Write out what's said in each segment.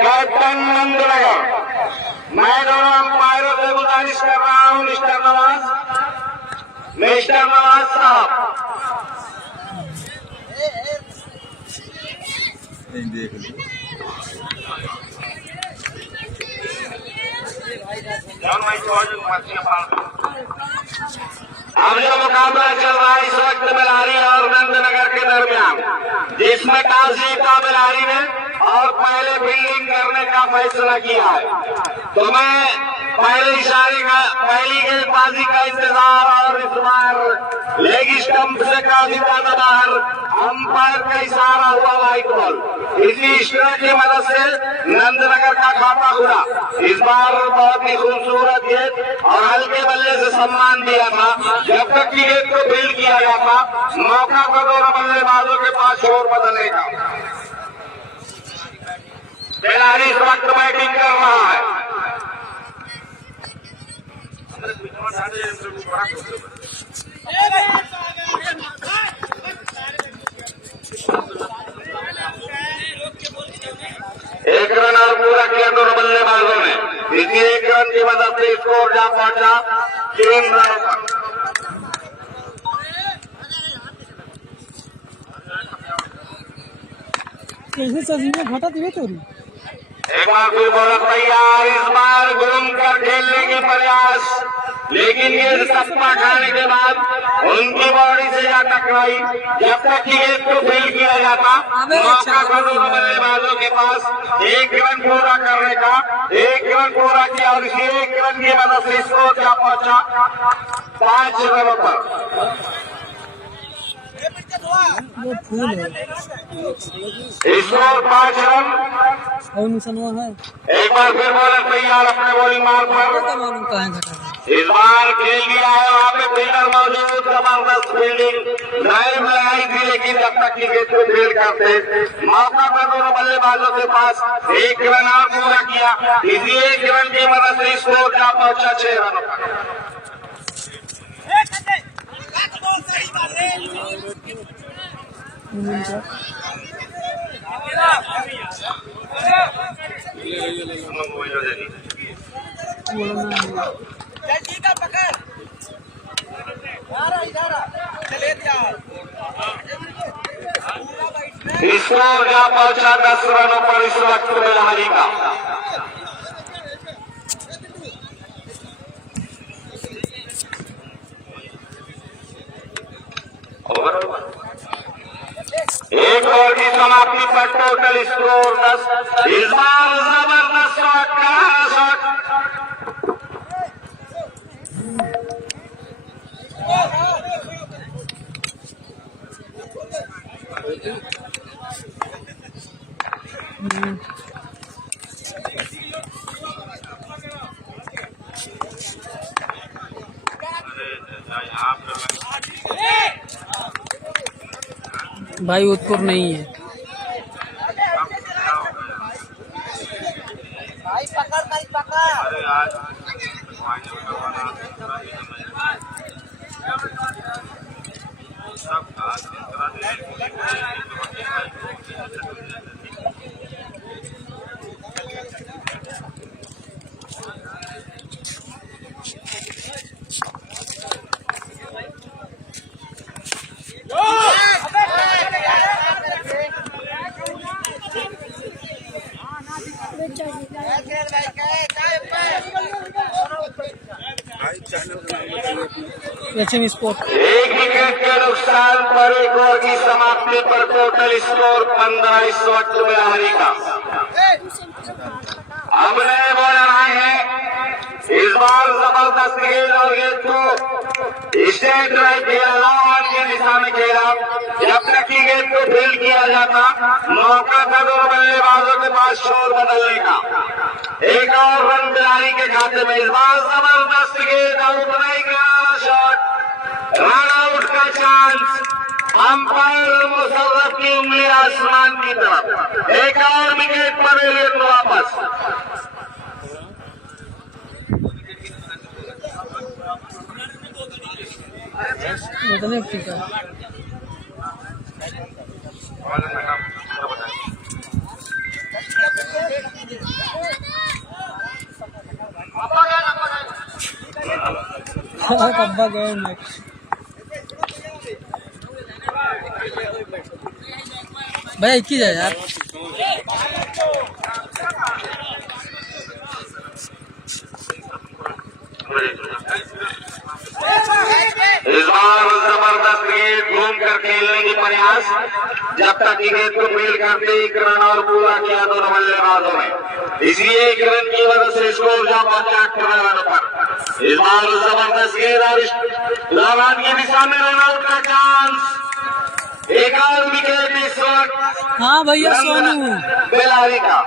Captain Nand Nagar. मैं दोनों अंपायरों से गुजारिश कर रहा हूं, मिस्टर नवाज साहब, अब जो मुकाबला चल रहा है इस वक्त बिलारी और नंदनगर के दरमियान, जिसमें टॉस जीता बिलारी ने और पहले फील्डिंग करने का फैसला किया है, तो मैं पहली गेंदबाजी का इंतजार और इस बार लेग स्टंप से काफी ज्यादा बाहर अंपायर का इशारा हुआ वाइट बॉल। इसी स्ट्रोक की मदद से नंदनगर का खाता खुला। इस बार बहुत ही खूबसूरत गेंद और हल्के बल्ले से सम्मान दिया था। जब तक की गेंद को फील्ड किया जाता, मौका को दोनों बल्लेबाजों के पास शोर बदलने का। बिलारी इस वक्त बैटिंग कर रहा है। एक रन और पूरा किया दोनों बल्लेबाजों ने। इसी एक रन की मदद से स्कोर जा पहुंचा 3 रन पर। घटा दिए चोरी। एक बार फिर बॉलर तैयार, इस बार घूम कर खेलने के प्रयास, लेकिन ये सप्पा खाने के बाद उनकी बॉडी से जा टकराई। जब तक कि गेंद को फील्ड किया जाता, मौका था दोनों बल्लेबाजों के पास एक रन पूरा करने का। एक रन पूरा किया और इसी एक रन की मदद से स्कोर क्या पहुंचा 5 रनों पर। वो फूल है, स्कोर 5 रन। है एक बार फिर बॉलर तैयार अपने बॉलिंग मार्ग पर। इस बार खेल दिया है, वहाँ पे फील्डर मौजूद, जबरदस्त फील्डिंग ड्राइव लगाई थी, लेकिन जब तक की गेंद को फील्ड करते मौका पर दोनों बल्लेबाजों के पास एक रन और पूरा किया। इसी एक रन की मदद से स्कोर क्या पहुंचा 6 रनों पर। स्कोर क्या पहुंचा 10 रनों पर इस वक्त बिलारी का। एक ओवर की समाप्ति पर टोटल स्कोर 10। इस बार जबरदस्त शॉट, करारा शॉट। भाई उत्तर नहीं है भाई, पकड़। स्पोर्ट। एक विकेट के नुकसान पर एक ओवर की समाप्ति पर टोटल स्कोर 15 इस वक्त बिलारी का। अब नए बॉलर आए हैं। इस बार जबरदस्त गेंद और गेंद को स्ट्रेट ड्राइव किया, लॉन्ग की दिशा में खेला। जब तक की गेंद को फील्ड किया जाता, मौका था दोनों बल्लेबाजों के पास शोर बदलने का। एक और रन बिलारी के खाते में। इस बार जबरदस्त गेंद और उतना ही करारा शॉट, रन आउट का चांस। अंपायर मुशर्रफ की उंगली आसमान की तरफ। एक और विकेट पर एलियन वापस। ठीक है। कब्बा गए नेक्स्ट। भैया एक ही जाए यार। इस बार जबरदस्त गेंद घूम कर खेलने की प्रयास, जब तक कि गेंद को फील्ड करते 1 रन और पूरा किया दोनों बल्लेबाजों ने, इसलिए 1 रन की वजह से स्कोर जा पहुंचा 18 रनों पर। इस बार जबरदस्त गेंद और दौरान की दिशा में रन आउट का चांस, एक और विकेट इस वक्त हाँ भैया सोनू बेलारी का।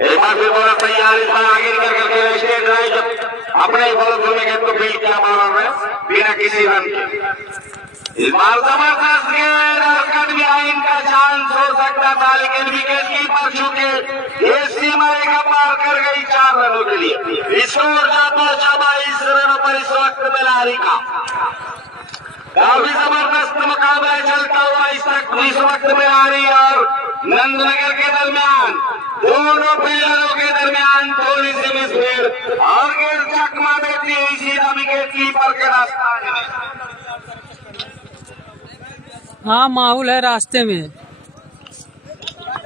एक बार फिर बॉलर तैयार, इस बार आगे निकल कर खेला स्ट्रेट ड्राइव, अपने ही बॉलर को गेंद को फील्ड किया बॉलर ने बिना किसी रन के। इस बार जबरदस्त गेंद और कट बिहाइंड का चांस हो सकता था, लेकिन विकेट कीपर चूके ये सीमा रेखा पार कर गई 4 रनों के लिए। स्कोर जा पहुंचा 22 रनों पर इस वक्त बेलारी का। काफी जबरदस्त मुकाबला चलता हुआ इस वक्त बेलारी और नंदनगर के दरमियान, दोनों प्लेयरों के दरमियान थोड़ी सी मिसफील्ड और गेंद चकमा देती है सीधा विकेट कीपर के रास्ते में। हाँ माहौल है रास्ते में।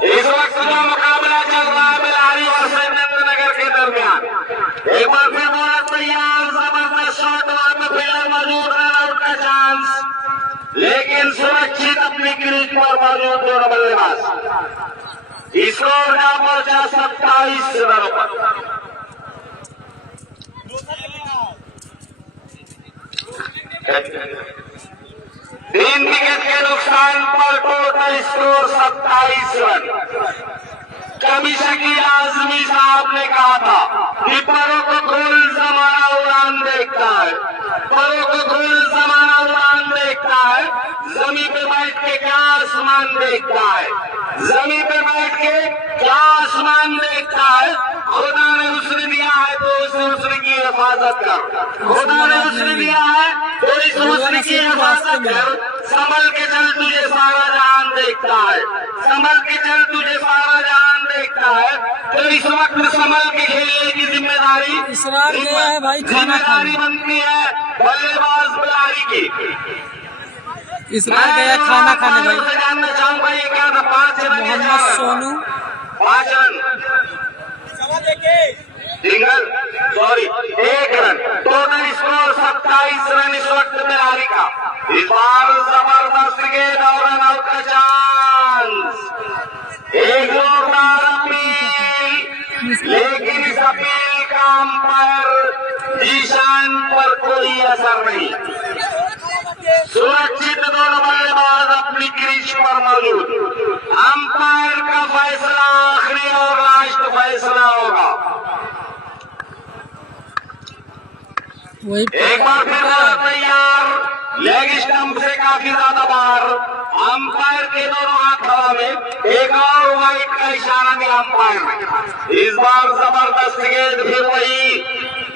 इस वक्त जो मुकाबला चल रहा है बेलारी और नंदनगर के दरमियान, एक बार फिर बॉलर तैयार, जबरदस्त शॉट, वहां में फील्डर मौजूद, रन आउट का चांस, लेकिन सुरक्षित अपनी क्रीज पर मौजूद दोनों बल्लेबाज। स्कोर का पहुंचा 27 रनों पर। तीन विकेट के नुकसान पर टोटल स्कोर 27 रन। कभी शकील आजमी साहब ने कहा था कि परों को गोल जमाना उड़ान देखता है, परों को गोल जमाना उड़ान देखता है, जमीन पे बैठ के क्या आसमान देखता है, जमीन पे बैठ के क्या आसमान देखता है। खुदा ने उसने दिया है तो उसे उसने की हिफाजत कर, खुदा ने उसने दिया है तो इस उसने की हिफाजत कर। संभल के चल, तुझे सारा जहान देखता है, संभल के चल, तुझे सारा जहान देखता है। तो इस वक्त संभल के खेलने की जिम्मेदारी इसरार गया है भाई खाना खाने, बनती है बल्लेबाज बेलारी की। इसरार गया खाना खाने भाई। मैं जानना चाहूंगा ये क्या था, 5 run, Mohammad Sonu 5 run single, sorry 1 run, total score 27 run इस वक्त बेलारी का। इस बार जबरदस्त गेंद और रन आउट का चांस, एक जोरदार अपील, लेकिन इस अपील का अंपायर जीशान पर कोई असर नहीं। सुरक्षित दोनों बल्लेबाज अपनी क्रीज पर मौजूद। अंपायर का फैसला आखिरी और लास्ट फैसला होगा। एक बार फिर तैयार, लेग स्टंप से काफी ज्यादा बाहर, अंपायर के दोनों हाथ हवा में, एक और वाइट का इशारा दिया अंपायर ने। इस बार जबरदस्त गेंद, फिर वही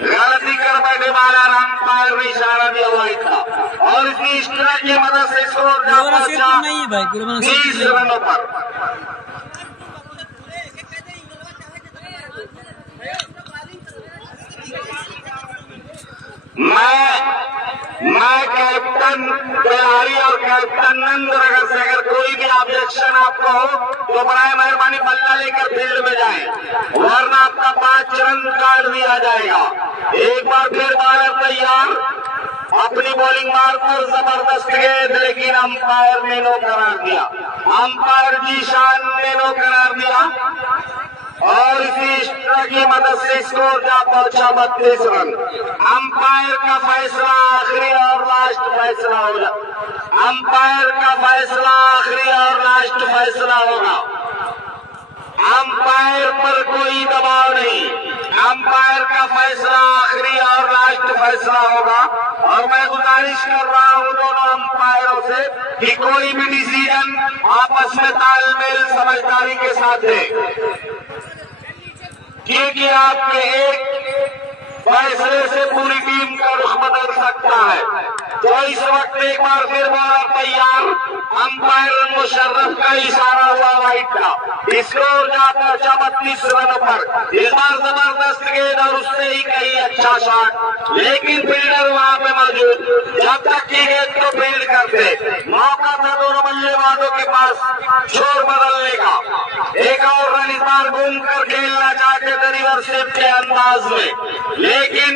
गलती कर बैठे वाला अंपायर ने इशारा दिया वाइट का, और इसकी स्ट्राइक की मदद से स्कोर जा पहुंचा 30 रनों पर। मैं कैप्टन बेलारी और कैप्टन नंदनगर से अगर कोई भी ऑब्जेक्शन आपको हो तो बराए मेहरबानी बल्ला लेकर फील्ड में जाएं, वरना आपका 5 रन काट दिया जाएगा। एक बार फिर बॉलर तैयार, अपनी बॉलिंग मारकर जबरदस्त गेंद, लेकिन अंपायर ने नो करार दिया, अंपायर जीशान ने नो करार दिया, और इसी स्ट्राइक की मदद से स्कोर जा पहुंचा 32 रन। अंपायर का फैसला आखिरी और लास्ट फैसला होगा, अंपायर का फैसला आखिरी और लास्ट फैसला होगा। अंपायर पर कोई दबाव नहीं, अंपायर का फैसला आखिरी और लास्ट फैसला होगा। और मैं गुजारिश कर रहा हूं दोनों अंपायरों से कि कोई भी डिसीजन आपस में तालमेल समझदारी के साथ है, क्योंकि आपके एक फैसले से पूरी टीम का रुख बदल सकता है। तो इस वक्त एक बार फिर बॉलर तैयार, अंपायर मुशर्रफ का इशारा हुआ वाइट का, स्कोर जा पहुंचा 32 रनों पर। इस बार जबरदस्त गेंद और उससे ही कहीं अच्छा शॉट, लेकिन फील्डर वहां पे मौजूद, जब तक की गेंद को फील्ड करते मौका था दोनों बल्लेबाजों के पास छोर बदलने का। एक और रन इस बार घूम कर खेलना चाहते थे रिवर्सिव के अंदाज में, लेकिन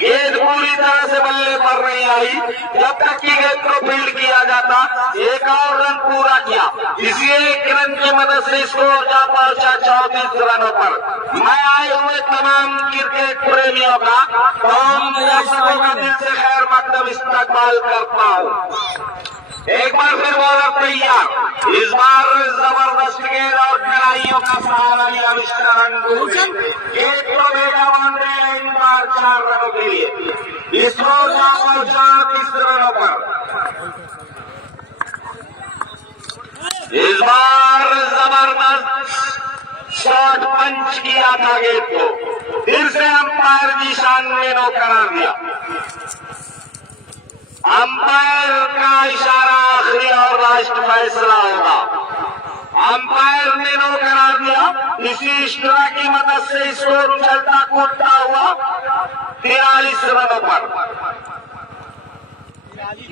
गेंद पूरी तरह से बल्ले पर नहीं आई। जब तक की गेंद को फील्ड किया जाता, एक और रन पूरा किया, इसी एक रन की मदद से स्कोर जा पहुंचा 34 रनों पर। मैं आए हुए तमाम क्रिकेट प्रेमियों का दर्शकों का दिल से खैर मकदम इस्तकबाल करता हूँ। एक बार फिर बॉलर तैयार, इस बार जबरदस्त गेंद और कड़ाइयों का सहारा लिया मिस्टर अंगूर ने। गेंद को भेजा बाउंड्री लाइन पर 4 रनों के लिए, स्कोर जा पहुंचा 30 रनों पर। इस बार जबरदस्त शॉट पंच किया था गेंद को, फिर से अंपायर जीशान ने नो करार दिया। अंपायर का इशारा आखिरी और लास्ट फैसला होगा। अंपायर ने नो करार दिया, इसी इशारा की मदद से स्कोर उछलता कूदता हुआ 43 रनों पर।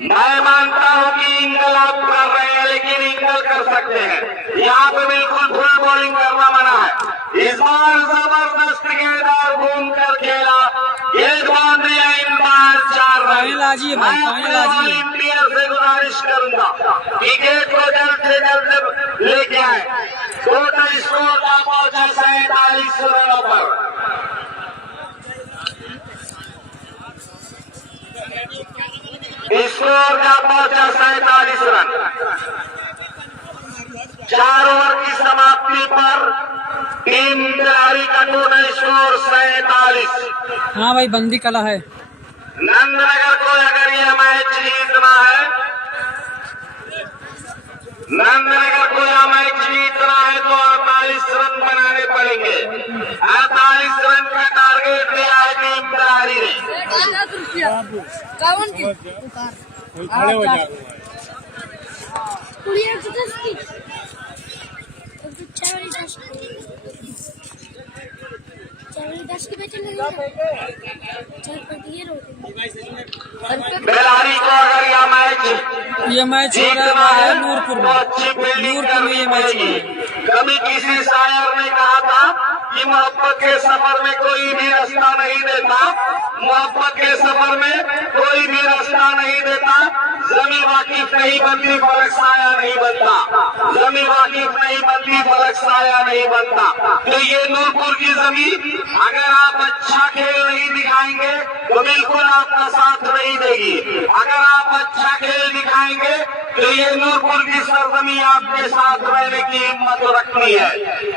मैं मानता हूं कि इंगल आप कर रहे हैं, लेकिन इंगल कर सकते हैं, यहाँ पे बिल्कुल फुल बॉलिंग करना मना है। इस बार जबरदस्त गेंद और घूम कर खेला, गेंद बाउंड्री लाइन पर 4 रन। मैं इंडियर से गुजारिश करूंगा कि गेंद को जल्द से जल्द लेके आए। टोटल स्कोर का पहुंचा 47 रनों पर। स्कोर का पहुंचा 47 रन। 4 ओवर की समाप्ति पर टीम खिलाड़ी का टोटल स्कोर 47। हाँ भाई, बंदी कला है। नंदनगर को अगर यह मैच जीतना है, नंदनगर को यह मैच जीतना है तो 48 रन बनाने पड़ेंगे। 48 रन का टारगेट दिया है टीम खिलाड़ी ने। बेलारी को अगर ये मैच हो रहा है नूरपुर में, नूरपुर में ये मैच हो रहा है। कभी किसी शायर ने कहा था कि मोहब्बत के सफर में कोई भी रास्ता नहीं देता, मोहब्बत के सफर में कोई भी रास्ता नहीं देता, जमी वाकिफ नहीं बनती फलक साया नहीं बनता, जमी वाकिफ नहीं बनती फलक साया नहीं बनता। तो ये नूरपुर की जमीन अगर आप अच्छा खेल नहीं दिखाएंगे तो बिल्कुल आपका साथ नहीं देगी। अगर आप अच्छा खेल दिखाएंगे तो ये नूरपुर की सरजमी आपके साथ रहने की हिम्मत रखती है,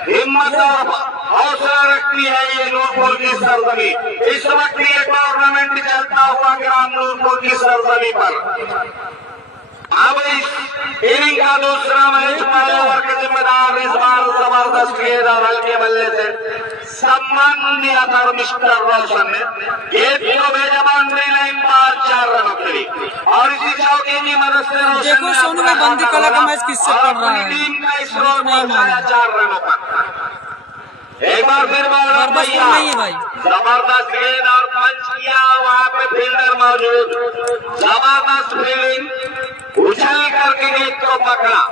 हिम्मत और हौसला रखती है ये नूरपुर की सरजमी। इस वक्त ये टूर्नामेंट चलता हुआ ग्राम नूरपुर की सरजमी पर। अब इस इनिंग का दूसरा मैच पहले ओवर के जिम्मेदार इस बार जबरदस्त गेंद और हल्के बल्ले से सम्मान दिया था मिस्टर रोशन ने। गेंद को भेजा बाउंड्री लाइन पर 4 रनों के लिए, और इसी चौके की मदद से रोशन देखो सोनू भाई, बंदी कला का मैच किससे पड़ रहा है, टीम का स्कोर पहुंचाया 4 रनों पर। एक बार फिर बॉलर भैया जबरदस्त गेंद और पंच किया, वहां पे फील्डर मौजूद, जबरदस्त फील्डिंग, उछल करके गेंद को पकड़ा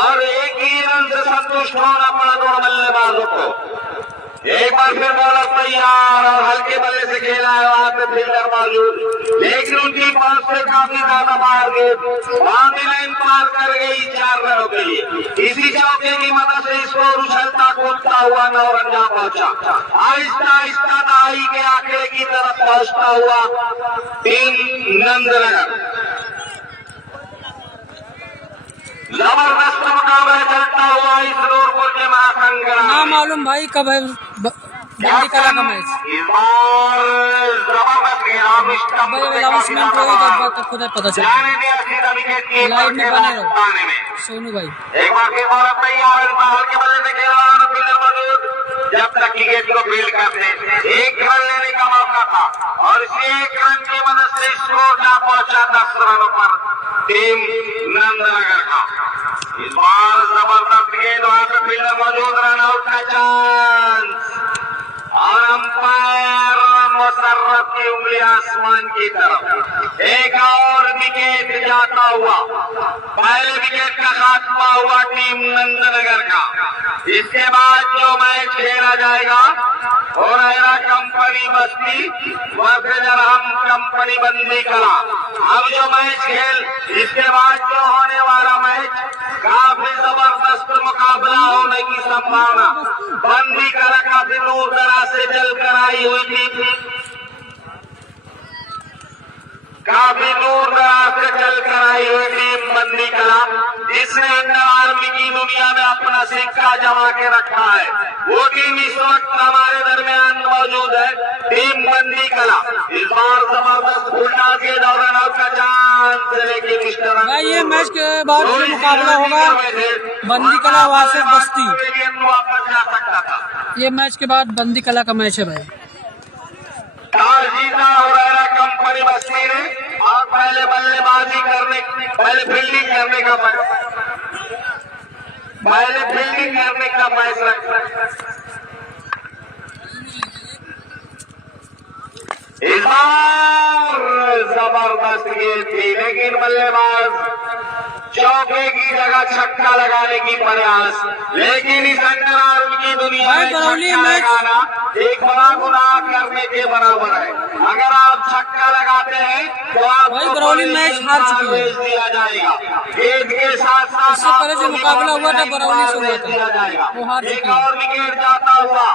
और एक ही रन से संतुष्ट होना पड़ा दोनों बल्लेबाजों को। एक बार फिर बॉलर तैयार और हल्के बल्ले से खेला है, वहां पे फील्डर मौजूद, लेकिन उनकी पास से काफी ज्यादा बाहर गेंद बाउंड्री लाइन पार कर गई 4 रनों के लिए। इसी चौके की मदद से स्कोर उछलता कूदता हुआ 9 रन जा पहुंचा। आहिस्ता आहिस्ता दहाई के आंकड़े की तरफ पहुंचता हुआ टीम नंदनगर। जबरदस्त मुकाबला चलता हुआ इस नूरपुर के महासंग्राम। ना मालूम भाई कब है बंदी कला का मैच। अनाउंसमेंट होगी तो बात खुद पता चलेगा। लाइव में बने रहो सोनू भाई। एक बार फिर बॉलर तैयार, बाहर के बल्ले से खेला, फील्डर मौजूद, जब तक कि गेंद को फील्ड करते, एक रन लेने का मौका था और इसी एक रन की मदद से स्कोर जा पहुंचा 10 रनों पर टीम नंदनगर का। इस बार जबरदस्त गेंद, वहां पर फील्डर मौजूद, रन आउट का चांस और अंपायर मुशर्रफ की उंगली आसमान की तरफ। एक और विकेट जाता हुआ, पहले विकेट का खात्मा हुआ टीम नंदनगर का। इसके बाद जो मैच खेला जाएगा और रहेगा कंपनी बस्ती हम कंपनी बंदी कला। अब जो मैच खेल, इसके बाद जो होने वाला मैच काफी जबरदस्त मुकाबला होने की संभावना। बंदी कला काफी दूर दराज से चलकर आई हुई थी, काफी दूर दराज से चलकर आई हुई टीम बंदी कला, जिसने इंडियन आर्मी की दुनिया में अपना सिक्का जमा के रखा है। वो टीम इस वक्त हमारे दरमियान मौजूद है, टीम बंदी कला। इस बार जबरदस्त उल्टा के दौरान का चांस, लेकिन मिस्टर भाई ये मैच के बाद जो मुकाबला होगा बंदी कला वर्सेस बस्ती, वापस जा सकता था। ये मैच के बाद बंदी कला का मैच है भाई। टॉस जीता हो रहा है कंपनी बस्ती ने और पहले बल्लेबाजी करने, पहले फील्डिंग करने का फैसला। इस बार जबरदस्त गेंद थी, लेकिन बल्लेबाज चौके की जगह छक्का लगाने की प्रयास, लेकिन इस अंडर आर्म की दुनिया में छक्का लगाना एक बड़ा गुनाह करने के बराबर है। अगर आप छक्का लगाते हैं तो आपको बरौली मैच हार चुकी है। दिया जाएगा, गेंद के साथ साथ इससे पहले जो मुकाबला हुआ था बरौली से हुआ दिया था, जाएगा। वो हार एक चुकी है। और विकेट जाता हुआ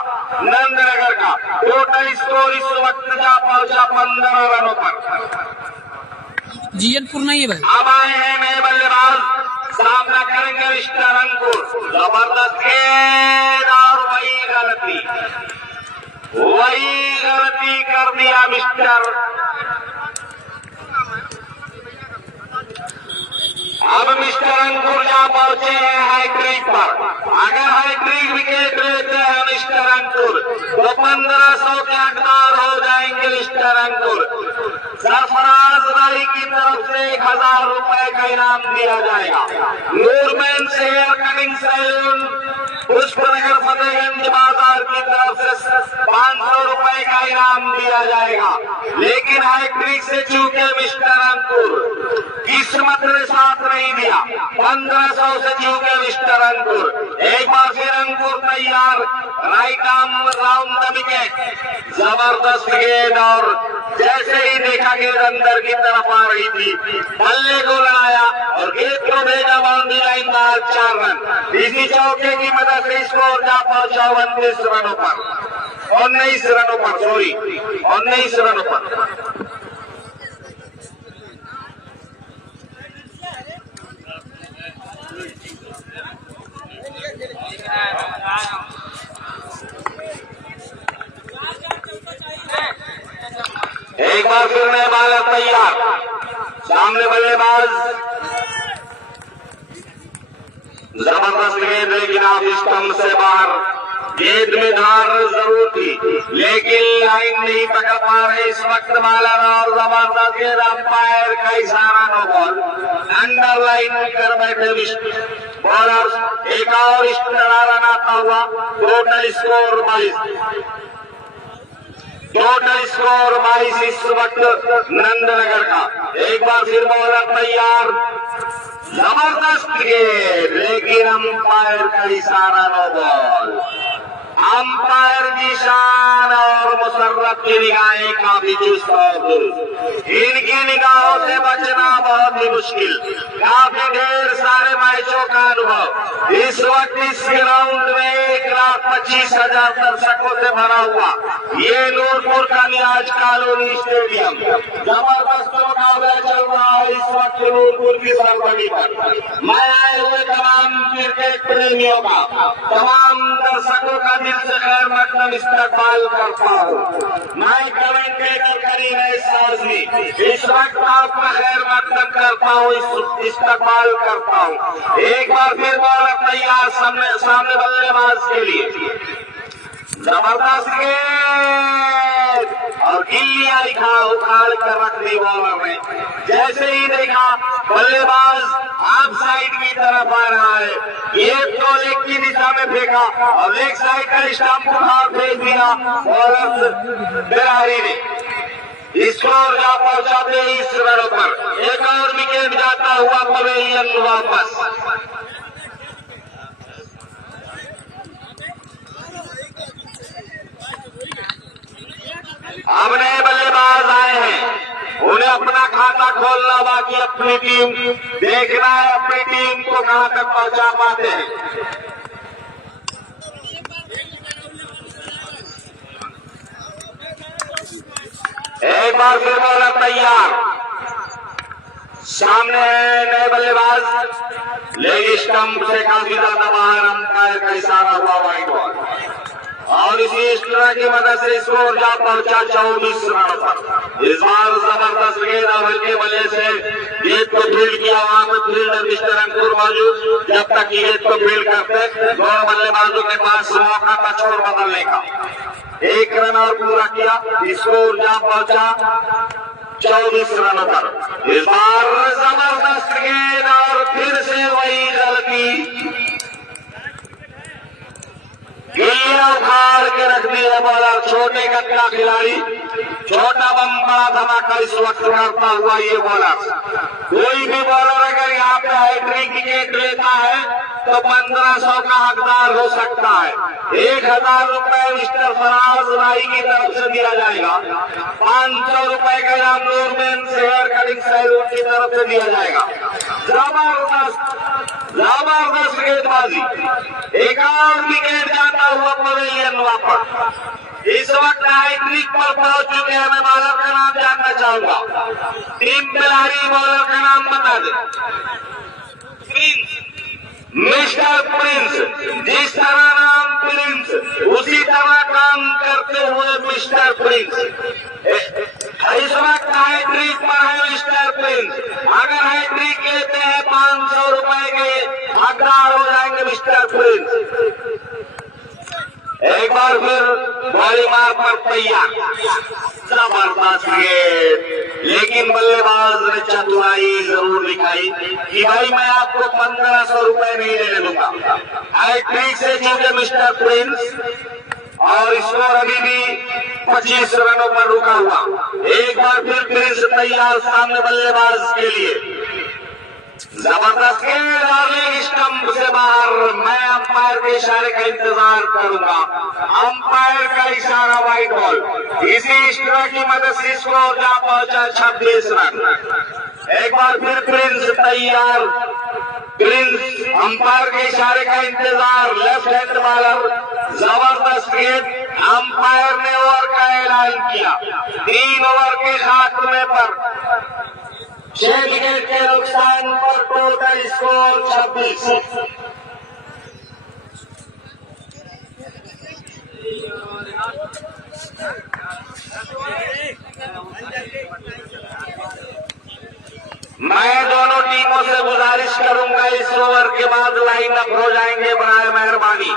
नंदनगर का। टोटल स्कोर इस वक्त जा पहुंचा 15 रनों पर। जीएनपुर नहीं है भाई। अब आए हैं नए बल्लेबाज, सामना करेंगे मिस्टर अंकुर। जबरदस्त गेंद और वही गलती कर दिया मिस्टर। अब मिस्टर अंकुर जा पहुंचे हैं हैट्रिक पर। अगर हैट्रिक विकेट लेते हैं मिस्टर अंकुर तो 1500 के हकदार हो जाएंगे मिस्टर अंकुर। सरफराज राही की तरफ से 1000 रुपए का इनाम दिया जाएगा। नूरमैन से hair cutting saloon Pushpnagar Fatehganj बाजार की तरफ से 500 रुपए का इनाम दिया जाएगा। लेकिन हैट्रिक से चूके मिस्टर अंकुर, किस्मत ने साथ नहीं दिया। 1500 से चूके मिस्टर अंकुर। एक बार फिर अंकुर तैयार, right arm round the wicket. जबरदस्त गेंद और जैसे ही देखा गेंद अंदर की तरफ आ रही थी, बल्ले को लगाया और गेंद को भेजा बाउंड्री लाइन बाहर 4 रन। इसी चौके की मदद से स्कोर जा पहुंचा 19 रनों पर, 19 रनों पर, सॉरी 19 रनों पर। एक बार फिर नए बालक तैयार, सामने बल्लेबाज। जबरदस्त गेंद, लेकिन आप स्टंप से बाहर। गेंद में धार जरूर थी, लेकिन लाइन नहीं पकड़ पा रहे इस वक्त बालर। और जबरदस्त गेंद, अंपायर का इशारा, नो बॉल। अंडर लाइन कर बैठे बॉलर। एक और एक्स्ट्रा रन आता हुआ। Total score 22। टोटल स्कोर 22 इस वक्त नंदनगर का। एक बार फिर बॉलर तैयार, जबरदस्त गेंद, लेकिन अंपायर का इशारा, नो बॉल। अंपायर की शान और मुशर्रफ की निगाहें काफी चुस्त और दुरुस्त। इनकी निगाहों से बचना बहुत ही मुश्किल। काफी ढेर सारे मैचों का अनुभव। इस वक्त इस ग्राउंड में 1,25,000 दर्शकों से भरा हुआ ये नूरपुर का नियाज कॉलोनी स्टेडियम। जबरदस्त मुकाबला चल रहा है इस वक्त नूरपुर की सरबड़ी पर। मैं आए हुए तमाम क्रिकेट प्रेमियों का, तमाम दर्शकों का दिल से खैर मकदम इस्तकबाल करता हूँ। मैं कमेंटेटर करीम साजी इस वक्त आपका खैर मकदम करता हूँ, इस्तकबाल करता हूँ। एक बार फिर बॉलर तैयार, सामने बल्लेबाज के लिए। जबरदस्त गेंद और गिल्लियां लिखा उखाड़ कर रख दी बॉलर ने। जैसे ही देखा बल्लेबाज ऑफ साइड की तरफ आ रहा है, ये तो लेग की दिशा में फेंका और लेग साइड का स्टंप उठा फेंक दिया बॉलर बिरारी ने। स्कोर जा पहुंचा 23 रनों पर। एक और विकेट जाता हुआ पवेलियन वापस। अब नए बल्लेबाज आए हैं, उन्हें अपना खाता खोलना बाकी, अपनी टीम देखना है अपनी टीम को कहां तक पहुंचा पाते हैं। एक बार फिर बॉलर तैयार, सामने नए बल्लेबाज, लेग स्टंप से काफी ज्यादा बाहर, अंपायर का इशारा हुआ वाइड बॉल और इसी स्ट्राइक की मदद से स्कोर जा पहुंचा 24 रन पर। इस बार जबरदस्त गेंद और हल्के बल्ले से गेंद को फील्ड किया, वहां पर फील्डर मिस्टर अंकुर मौजूद। जब तक गेंद को फील्ड करते दोनों बल्लेबाजों के पास मौका था छोड़ बदलने का। एक रन और पूरा किया, स्कोर जा पहुंचा 24 रनों पर। इस बार जबरदस्त गेंद और फिर से वही गलती, गिल्लियां उखाड़ के रख दी है बॉलर। छोटे कद का खिलाड़ी, छोटा बम बड़ा धमाका इस वक्त करता हुआ ये बॉलर। कोई भी बॉलर अगर यहाँ पे हैट्रिक विकेट लेता है तो 1500 का हकदार हो सकता है। 1000 रुपए मिस्टर फराज राई की तरफ से दिया जाएगा, 500 रुपए का इनाम नूरमैन हेयर कटिंग सैलून की तरफ से दिया जाएगा। जबरदस्त गेंदबाजी, एक और विकेट जाता हुआ पवेलियन वापस। इस वक्त हैट्रिक पर पहुंच चुके हैं। मैं बॉलर का नाम जानना चाहूंगा, टीम खिलाड़ी बॉलर का नाम बता दे। प्रिंस, मिस्टर प्रिंस, जिस तरह नाम प्रिंस उसी तरह काम करते हुए मिस्टर प्रिंस। इस वक्त हैट्रिक पर है मिस्टर प्रिंस। अगर हैट्रिक लेते हैं 500 रुपए के हकदार हो जाएंगे मिस्टर प्रिंस। एक बार फिर बॉडी मार पर तैयार, जबरदस्त गेंद, लेकिन बल्लेबाज ने चतुराई जरूर दिखाई कि भाई मैं आपको 1500 रुपए नहीं देने दूंगा। हैट्रिक से चूके मिस्टर प्रिंस और स्कोर अभी भी 25 रनों पर रुका हुआ। एक बार फिर प्रिंस तैयार सामने बल्लेबाज के लिए। जबरदस्त गेंद और लेग स्टंप से बाहर। मैं अंपायर के इशारे का इंतजार करूंगा, अंपायर का इशारा वाइड बॉल। इसी स्ट्राइक की मदद से स्कोर जा पहुंचा 26 रन। एक बार फिर प्रिंस तैयार, प्रिंस अंपायर के इशारे का इंतजार। लेफ्ट हैंड बॉलर, जबरदस्त गेंद, अंपायर ने ओवर का ऐलान किया। 3 ओवर के खात्मे पर 6 विकेट के नुकसान पर टोटल स्कोर 26। मैं दोनों टीमों से गुजारिश करूंगा, इस ओवर के बाद लाइन अप हो जाएंगे बराए मेहरबानी।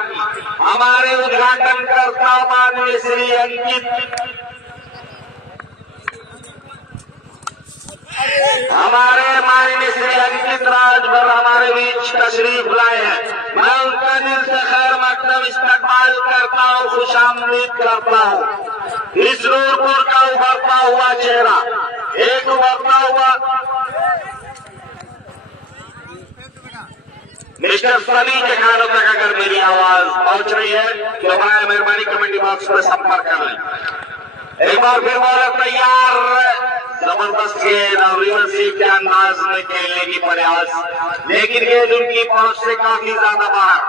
हमारे उद्घाटन करता माननीय श्री अंकित, हमारे माननीय श्री अंकित राजभर हमारे बीच तशरीफ लाए हैं। मैं उनका दिल से खैर मकदम इस्तकबाल करता हूँ, खुशामदीद करता हूँ। इस नूरपुर का उभरता हुआ चेहरा, एक उभरता हुआ मिस्टर सनी के खानों तक अगर मेरी आवाज पहुंच रही है तो हमारे मेहरबानी कमेंटी बॉक्स पर संपर्क कर लें। एक बार फिर बॉलर तैयार, जबरदस्त गेंद और रिवर्सिव के अंदाज में खेलने की प्रयास, लेकिन गेंद उनकी पहुंच से काफी ज्यादा बाहर।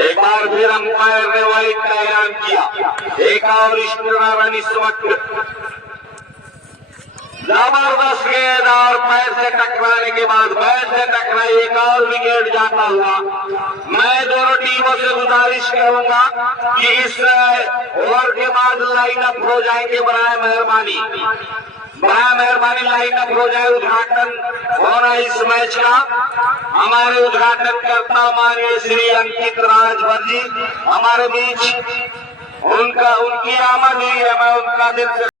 एक बार फिर अंपायर ने वाइड का ऐलान किया। एक और एक्स्ट्रा रन इस वक्त। जबरदस्त गेंद और पैर से टकराने के बाद बैट से टकराई, एक और विकेट जाता हुआ। मैं दोनों टीमों से गुजारिश करूंगा कि इस ओवर के बाद लाइन अप हो जाएंगे बराए मेहरबानी। बड़ा मेहरबानी लाइनअप हो जाए, उद्घाटन होना इस मैच का। हमारे उद्घाटन करता माननीय श्री अंकित राजभर जी हमारे बीच, उनकी आमद हुई है, मैं उनका दिल से